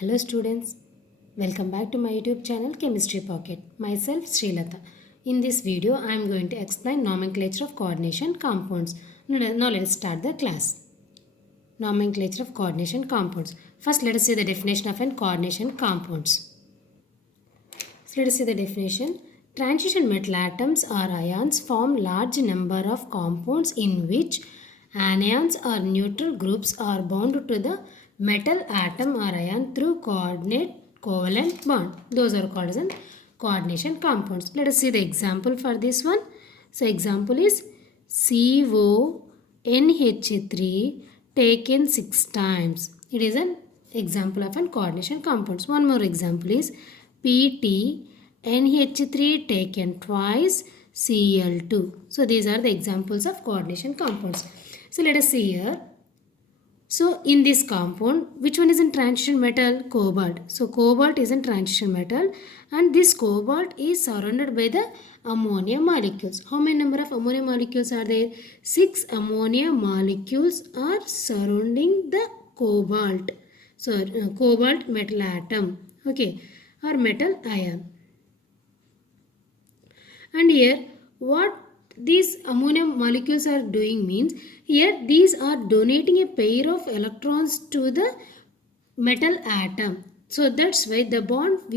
Hello students, welcome back to my YouTube channel Chemistry Pocket. Myself Sreelatha. In this video I am going to explain nomenclature of coordination compounds. Now let us start the class. Nomenclature of coordination compounds. First let us see the definition of an coordination compounds. So let us see the definition. Transition metal atoms or ions form large number of compounds in which anions or neutral groups are bound to the metal atom or ion through coordinate covalent bond. Those are called as coordination compounds. Let us see the example for this one. So example is CONH3 taken 6 times. It is an example of an coordination compounds. One more example is PTNH3 taken twice Cl2. So these are the examples of coordination compounds. So let us see here. So in this compound, which one is in transition metal? Cobalt. So cobalt is in transition metal and this cobalt is surrounded by the ammonia molecules. How many number of ammonia molecules are there? 6 ammonia molecules are surrounding the cobalt. So cobalt metal atom. Okay. Or metal ion. And here what these ammonia molecules are doing means here these are donating a pair of electrons to the metal atom. So that's why the bond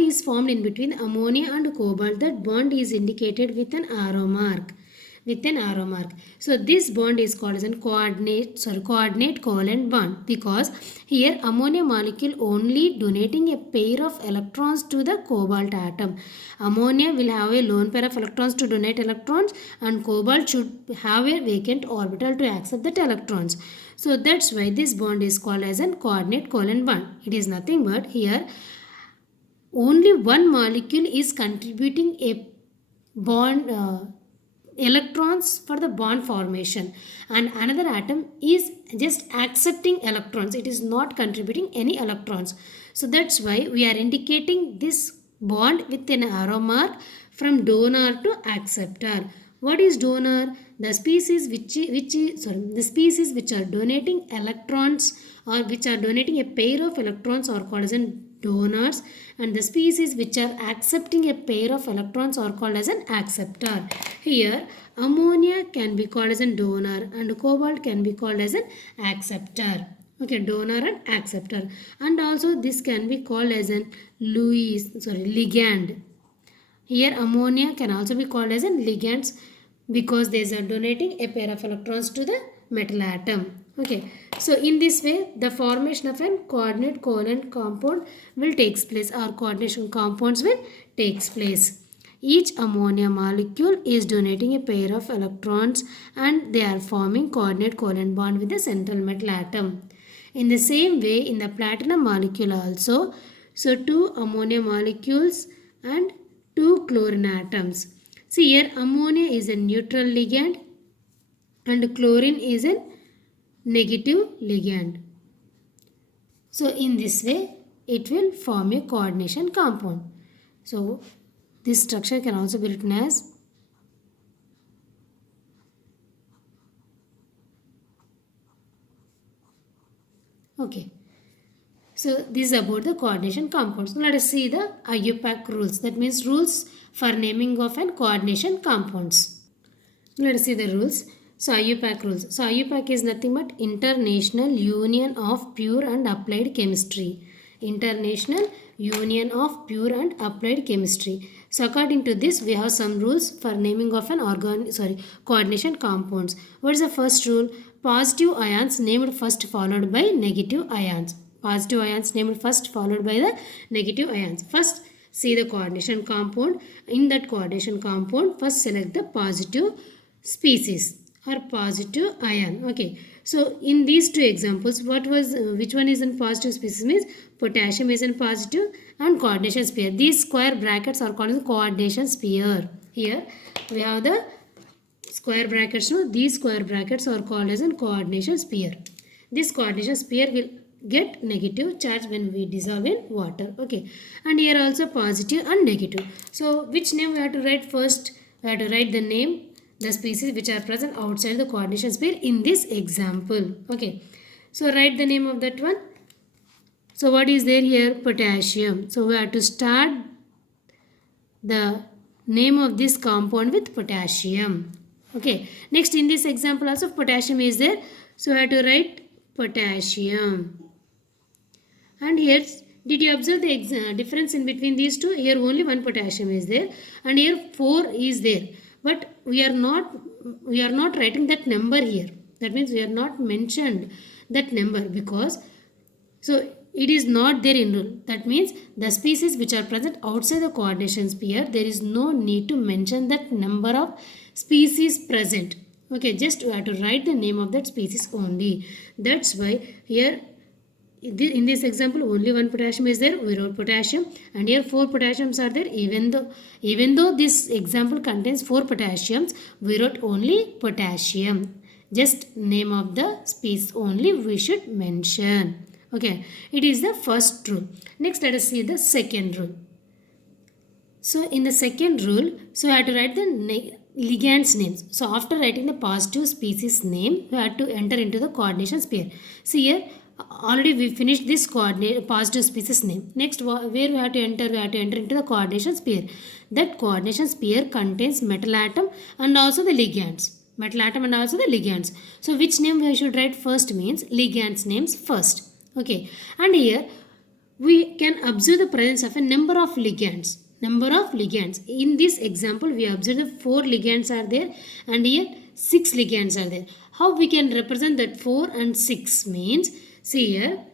is formed in between ammonia and cobalt. That bond is indicated with an arrow mark. So this bond is called as a coordinate covalent bond because here ammonia molecule only donating a pair of electrons to the cobalt atom. Ammonia will have a lone pair of electrons to donate electrons and cobalt should have a vacant orbital to accept that electrons. So that's why this bond is called as a coordinate covalent bond. It is nothing but here only one molecule is contributing a bond electrons for the bond formation and another atom is just accepting electrons. It is not contributing any electrons. So that's why we are indicating this bond with an arrow mark from donor to acceptor. What is donor? The species which are donating electrons or which are donating a pair of electrons are called as donors and the species which are accepting a pair of electrons are called as an acceptor. Here ammonia can be called as a donor and cobalt can be called as an acceptor. Okay, donor and acceptor. And also this can be called as an ligand. Here ammonia can also be called as a ligands because they are donating a pair of electrons to the metal atom. Okay, so in this way the formation of a coordinate covalent compound will takes place or coordination compounds will takes place. Each ammonia molecule is donating a pair of electrons and they are forming coordinate covalent bond with the central metal atom. In the same way in the platinum molecule also, so 2 ammonia molecules and 2 chlorine atoms. See here ammonia is a neutral ligand and chlorine is a negative ligand. So in this way it will form a coordination compound. So this structure can also be written as okay. So this is about the coordination compounds. Now let us see the IUPAC rules. That means rules for naming of and coordination compounds. Let us see the rules. So IUPAC rules. So IUPAC is nothing but International Union of Pure and Applied Chemistry. International Union of Pure and Applied Chemistry. So according to this we have some rules for naming of an coordination compounds. What is the first rule? Positive ions named first followed by negative ions. Positive ions named first followed by the negative ions. First see the coordination compound. In that coordination compound first select the positive species or positive ion. Okay. So in these two examples which one is in positive species means potassium is in positive and coordination sphere. These square brackets are called as coordination sphere. Here we have the square brackets. No, these square brackets are called as a coordination sphere. This coordination sphere will get negative charge when we dissolve in water. Okay, and here also positive and negative. So which name we have to write first? We have to write the name, the species which are present outside the coordination sphere in this example. Okay, so write the name of that one. So what is there here? Potassium. So we have to start the name of this compound with potassium. Okay. Next, in this example also potassium is there. So we have to write potassium. And here, did you observe the difference in between these two? Here only one potassium is there, and here 4 is there. But we are not writing that number here. That means we are not mentioned that number, because so it is not there in rule. That means the species which are present outside the coordination sphere, there is no need to mention that number of species present. Okay, just we have to write the name of that species only. That's why here in this example only one potassium is there, we wrote potassium, and here 4 potassiums are there. Even though this example contains 4 potassiums, we wrote only potassium. Just name of the species only we should mention. Okay, it is the first rule. Next, let us see the second rule. So in the second rule, so I have to write the ligands names. So after writing the positive species name, we have to enter into the coordination sphere. See here, already we finished this coordinate positive species name. Next, where we have to enter? We have to enter into the coordination sphere. That coordination sphere contains metal atom and also the ligands. Metal atom and also the ligands. So which name we should write first means ligands names first. Okay, and here we can observe the presence of a number of ligands. In this example, we observe the 4 ligands are there, and here 6 ligands are there. How we can represent that 4 and 6 means, see here,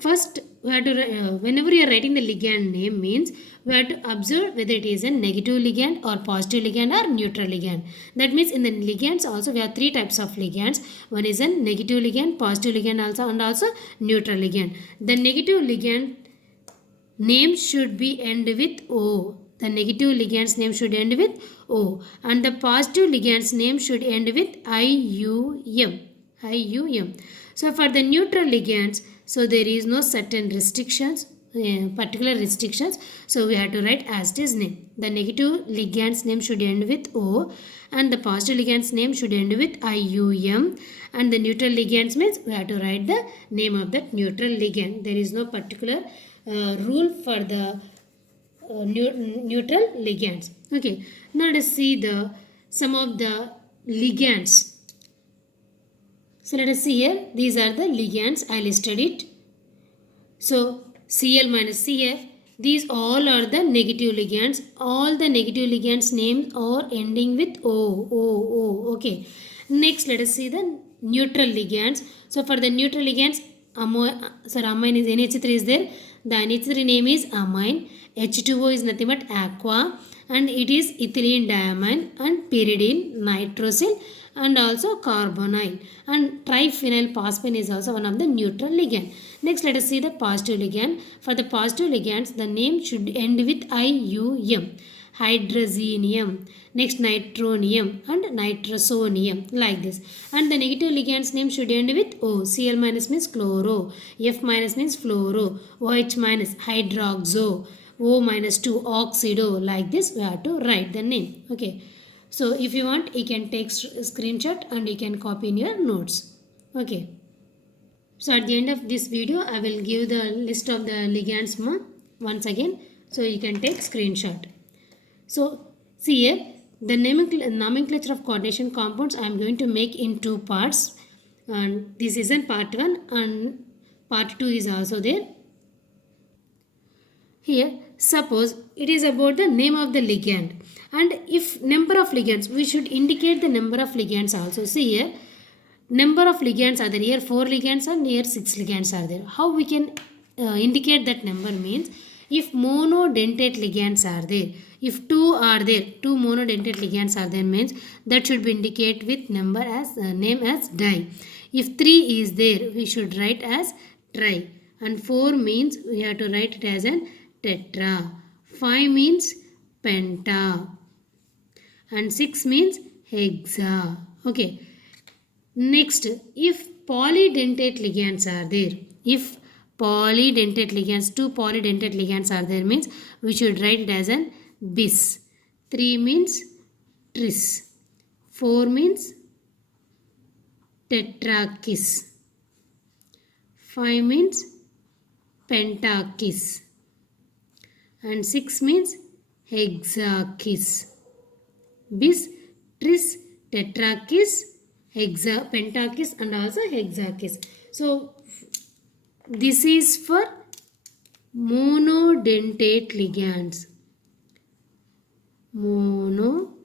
first we have to whenever you are writing the ligand name means we have to observe whether it is a negative ligand or positive ligand or neutral ligand. That means in the ligands also we have 3 types of ligands. One is a negative ligand, positive ligand also, and also neutral ligand. The negative ligand name should be end with O. The negative ligand's name should end with O, and the positive ligand's name should end with IUM. IUM. So for the neutral ligands, so there is no certain restrictions, particular restrictions. So we have to write as it is name. The negative ligand's name should end with O, and the positive ligand's name should end with IUM, and the neutral ligands means we have to write the name of that neutral ligand. There is no particular rule for the neutral ligands. Okay, now let us see some of the ligands. So let us see here, these are the ligands. I listed it. So Cl minus Cf, these all are the negative ligands. All the negative ligands names are ending with O. Okay, next let us see the neutral ligands. So for the neutral ligands, amine is NH3 is there. The NH3 name is amine. H2O is nothing but aqua, and it is ethylene diamine and pyridine, nitrosyl, and also carbonyl, and triphenyl phosphine is also one of the neutral ligand. Next, let us see the positive ligand. For the positive ligands, the name should end with IUM. Hydrazinium, next nitronium and nitrosonium, like this. And the negative ligand's name should end with O. Cl minus means chloro, F minus means fluoro, OH minus hydroxo, O minus 2 oxido, like this we have to write the name. Okay, so if you want you can take screenshot and you can copy in your notes. Okay, so at the end of this video I will give the list of the ligands once again, so you can take screenshot. So see here, the nomenclature of coordination compounds I am going to make in 2 parts, and this is in part 1 and part 2 is also there. Here, suppose it is about the name of the ligand, and if number of ligands, we should indicate the number of ligands also. See here, number of ligands are there. Here 4 ligands and here 6 ligands are there. How we can indicate that number means, if monodentate ligands are there, if 2 are there, 2 monodentate ligands are there means that should be indicated with number as name as di. If 3 is there, we should write as tri, and 4 means we have to write it as an tetra, 5 means penta, and 6 means hexa. Okay. Next, if polydentate ligands are there, if polydentate ligands, 2 polydentate ligands are there means we should write it as an bis. 3 means tris, 4 means tetrakis, 5 means pentakis, and 6 means hexakis. Bis, tris, tetrakis, pentakis, and also hexakis. So this is for monodentate ligands. Monodentate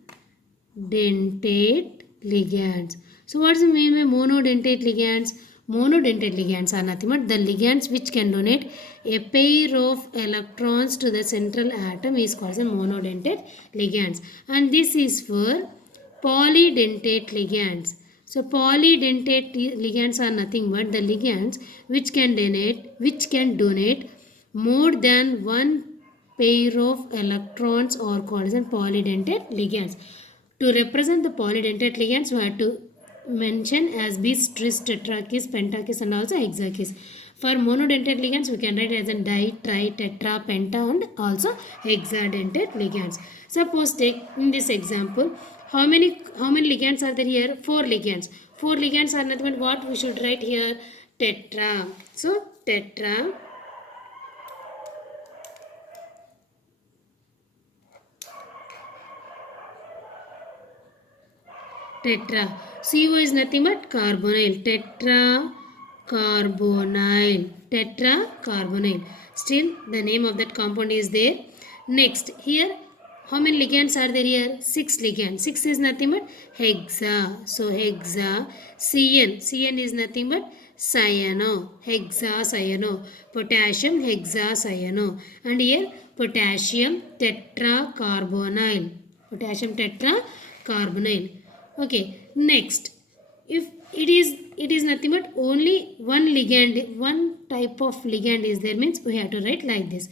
ligands. So what does it mean by monodentate ligands? Monodentate ligands are nothing but the ligands which can donate a pair of electrons to the central atom is called as monodentate ligands. And this is for polydentate ligands. So polydentate ligands are nothing but the ligands which can donate more than one pair of electrons are called as polydentate ligands. To represent the polydentate ligands, we have to mention as bis, tris, tetrakis, pentakis, and also hexakis. For monodentate ligands, we can write as in di, tri, tetra, penta, and also hexadentate ligands. Suppose take in this example, how many ligands are there here? 4 ligands. 4 ligands are nothing but what we should write here? Tetra. So tetra. Tetra. CO is nothing but carbonyl. Tetra carbonyl. Tetra carbonyl. Still the name of that compound is there. Next here how many ligands are there here? 6 ligands. 6 is nothing but hexa. So hexa. Cn is nothing but cyano. Hexacyano. Potassium hexacyano. And here potassium tetracarbonyl. Potassium tetracarbonyl. Okay, next, if it is nothing but only one ligand, one type of ligand is there, means we have to write like this.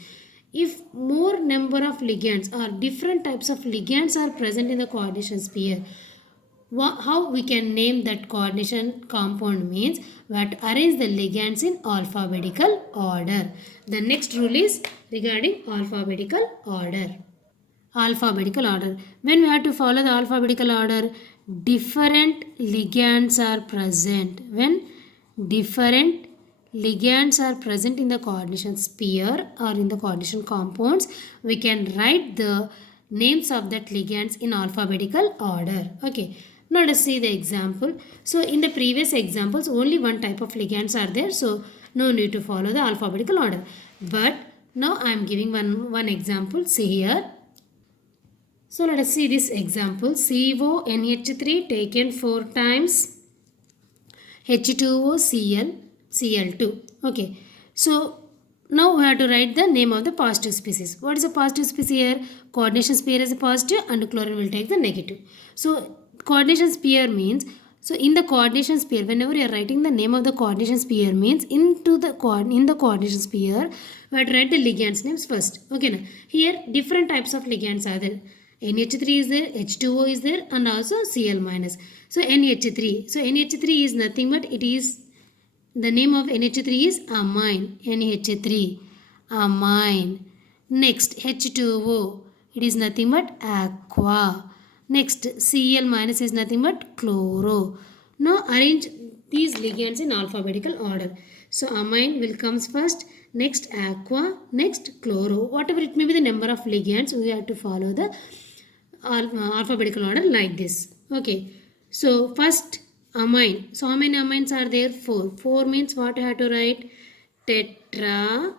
If more number of ligands or different types of ligands are present in the coordination sphere, how we can name that coordination compound means we have to arrange the ligands in alphabetical order. The next rule is regarding alphabetical order. Alphabetical order. When we have to follow the alphabetical order, different ligands are present. When different ligands are present in the coordination sphere or in the coordination compounds, we can write the names of that ligands in alphabetical order. Okay. Now let's see the example. So in the previous examples, only one type of ligands are there. So no need to follow the alphabetical order. But now I am giving one example. See here. So let us see this example. CONH3 taken 4 times H2O Cl2. Okay. So now we have to write the name of the positive species. What is a positive species here? Coordination sphere is a positive and chlorine will take the negative. So coordination sphere means, so in the coordination sphere, whenever you are writing the name of the coordination sphere means in the coordination sphere, we have to write the ligands names first. Okay. Now here different types of ligands are there. NH3 is there, H2O is there, and also Cl minus. So NH3. So NH3 is nothing but it is the name of NH3 is amine. NH3 amine. Next H2O. It is nothing but aqua. Next Cl minus is nothing but chloro. Now arrange these ligands in alphabetical order. So amine will comes first. Next aqua. Next chloro. Whatever it may be the number of ligands, we have to follow the alphabetical order like this. Okay. So first amine. So how many amines are there? 4. 4 means what I have to write? Tetraamine.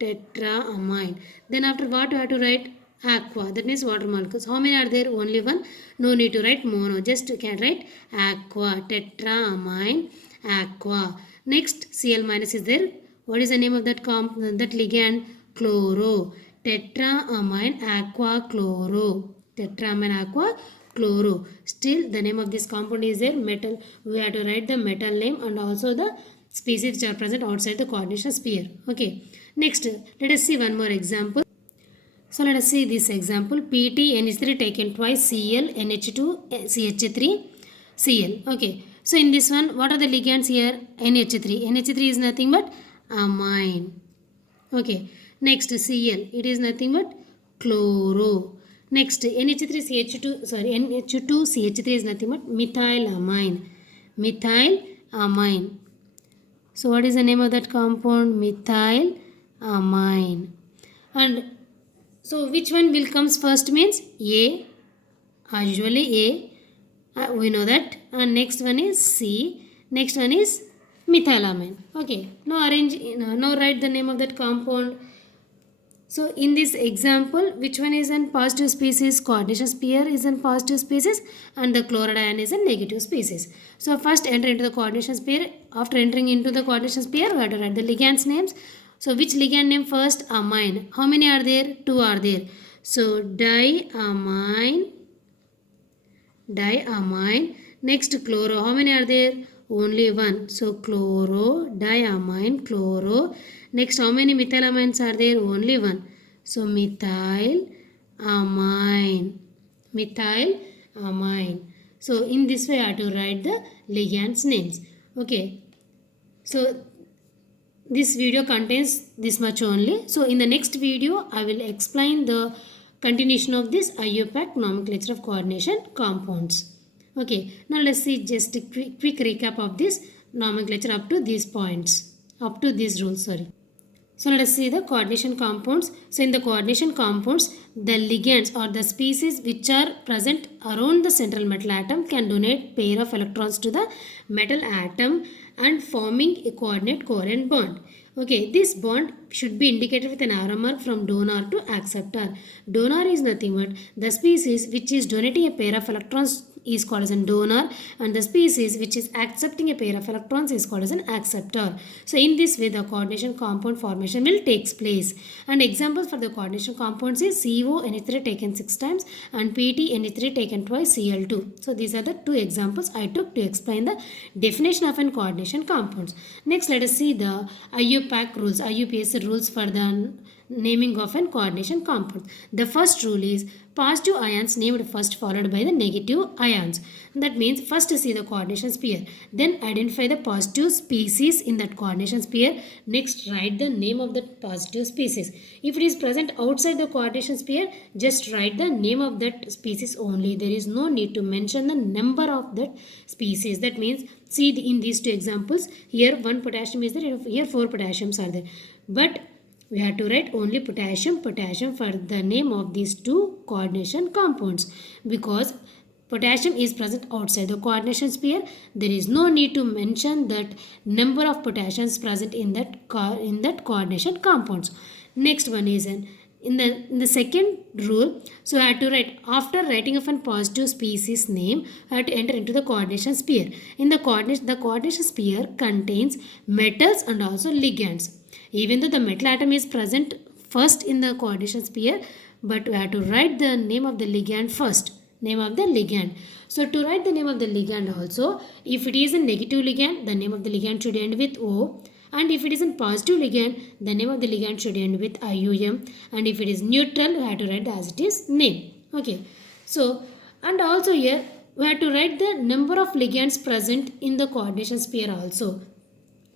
Tetraamine. Then after what you have to write? Aqua. That means water molecules. How many are there? Only one. No need to write mono. Just you can write aqua. Tetraamine. Aqua. Next Cl minus is there. What is the name of that ligand? Chloro. Tetraamine aqua chloro. Tetraamine aqua chloro. Still the name of this compound is there. Metal. We have to write the metal name and also the species which are present outside the coordination sphere. Okay. Next, let us see one more example. So let us see this example. PT NH3 taken twice, Cl NH2 CH3 Cl. Okay. So in this one, what are the ligands here? NH3. NH3 is nothing but amine. Okay. Next Cl. It is nothing but chloro. Next NH3CH2 NH2CH3 is nothing but methylamine. Methylamine. So what is the name of that compound? Methyl amine. And so which one will comes first means A, usually A, we know that. And next one is C, next one is methylamine. Okay, now arrange, now write the name of that compound. So in this example, which one is in positive species? Coordination pair is in positive species and the chloride ion is in negative species. So first enter into the coordination pair. After entering into the coordination pair, we have to write the ligands names. So which ligand name first? Amine. How many are there? Two are there. So diamine. Next chloro. How many are there? Only one. So chloro, diamine, chloro. Next, how many methylamines are there? Only one. So methyl amine. Methyl amine. So in this way I have to write the ligands names. Okay. So this video contains this much only. So in the next video I will explain the continuation of this IUPAC nomenclature of coordination compounds. Okay, now let's see just a quick recap of this nomenclature up to these points, up to these rules, sorry. So let us see the coordination compounds. So in the coordination compounds, the ligands or the species which are present around the central metal atom can donate pair of electrons to the metal atom and forming a coordinate covalent bond. Okay, this bond should be indicated with an arrow mark from donor to acceptor. Donor is nothing but the species which is donating a pair of electrons is called as a donor and the species which is accepting a pair of electrons is called as an acceptor. So in this way the coordination compound formation will takes place. And examples for the coordination compounds is CONH3 taken 6 times and PTNH3 taken twice Cl2. So these are the two examples I took to explain the definition of an coordination compounds. Next let us see the IUPAC rules, IUPAC rules for the naming of an coordination compound. The first rule is positive ions named first followed by the negative ions. That means first see the coordination pair, then identify the positive species in that coordination pair. Next write the name of that positive species. If it is present outside the coordination pair, just write the name of that species only. There is no need to mention the number of that species. That means see in these two examples, here one potassium is there, here four potassiums are there. But we have to write only potassium for the name of these two coordination compounds because potassium is present outside the coordination pair. There is no need to mention that number of potassiums present in that coordination compounds. Next one is in the second rule, so I have to write after writing of a positive species name, I have to enter into the coordination pair. In the coordination pair contains metals and also ligands. Even though the metal atom is present first in the coordination pair, but we have to write the name of the ligand first. Name of the ligand. So to write the name of the ligand also, if it is a negative ligand, the name of the ligand should end with O. And if it is a positive ligand, the name of the ligand should end with IUM. And if it is neutral, we have to write as it is name. Okay. So, and also here, we have to write the number of ligands present in the coordination pair also.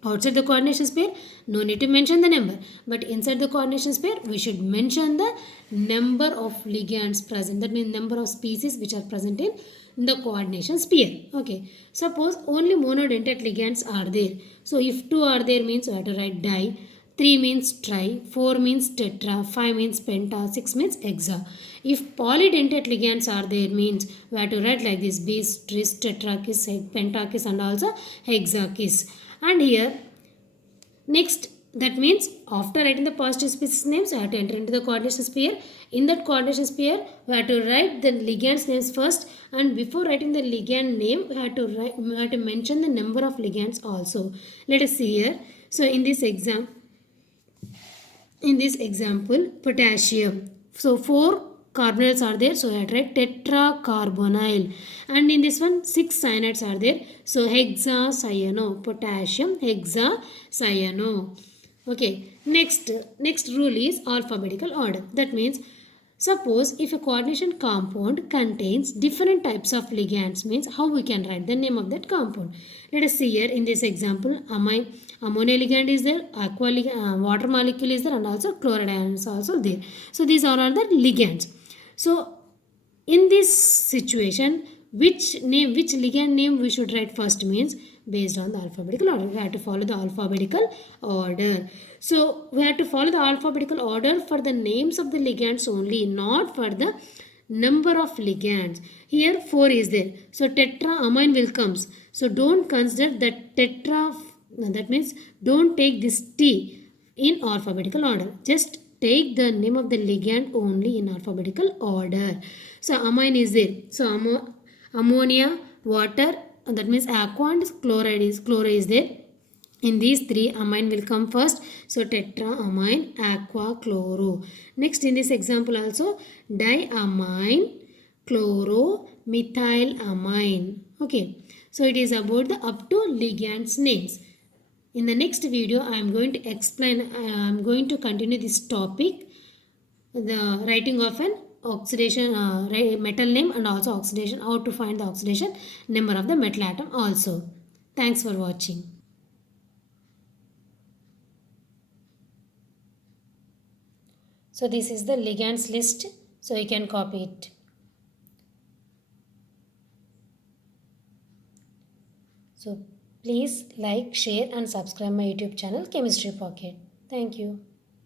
Outside the coordination pair, no need to mention the number. But inside the coordination pair, we should mention the number of ligands present. That means number of species which are present in the coordination pair. Okay. Suppose only monodentate ligands are there. So if 2 are there means we have to write di. 3 means tri. 4 means tetra. 5 means penta. 6 means hexa. If polydentate ligands are there means we have to write like this: bis, tris, tetrakis, pentakis and also hexakis. And here next, that means after writing the positive species names, I have to enter into the coordination pair. In that coordination pair, we have to write the ligands names first, and before writing the ligand name, we have to mention the number of ligands also. Let us see here. So in this example, potassium. So 4 carbonyls are there, so I write tetracarbonyl. And in this one 6 cyanides are there, so hexacyano, potassium hexacyano. Okay, next rule is alphabetical order. That means suppose if a coordination compound contains different types of ligands, means how we can write the name of that compound. Let us see here in this example, ammonia ligand is there, water molecule is there, and also chloride ion is also there. So these all are the ligands. So in this situation, which ligand name we should write first means based on the alphabetical order. We have to follow the alphabetical order. So we have to follow the alphabetical order for the names of the ligands only, not for the number of ligands. Here 4 is there. So tetraamine will comes. So don't consider that that means don't take this T in alphabetical order. Just take the name of the ligand only in alphabetical order. So amine is there. So ammonia, water, that means aqua and chloride is there. In these three, amine will come first. So tetraamine, aqua, chloro. Next in this example also diamine, chloro, methylamine. Okay. So it is about the up to ligands names. In the next video, I am going to explain, I am going to continue this topic, the writing of an oxidation metal name and also oxidation, how to find the oxidation number of the metal atom also. Thanks for watching. So this is the ligands list, so you can copy it. So please like, share and subscribe my YouTube channel Chemistry Pocket. Thank you.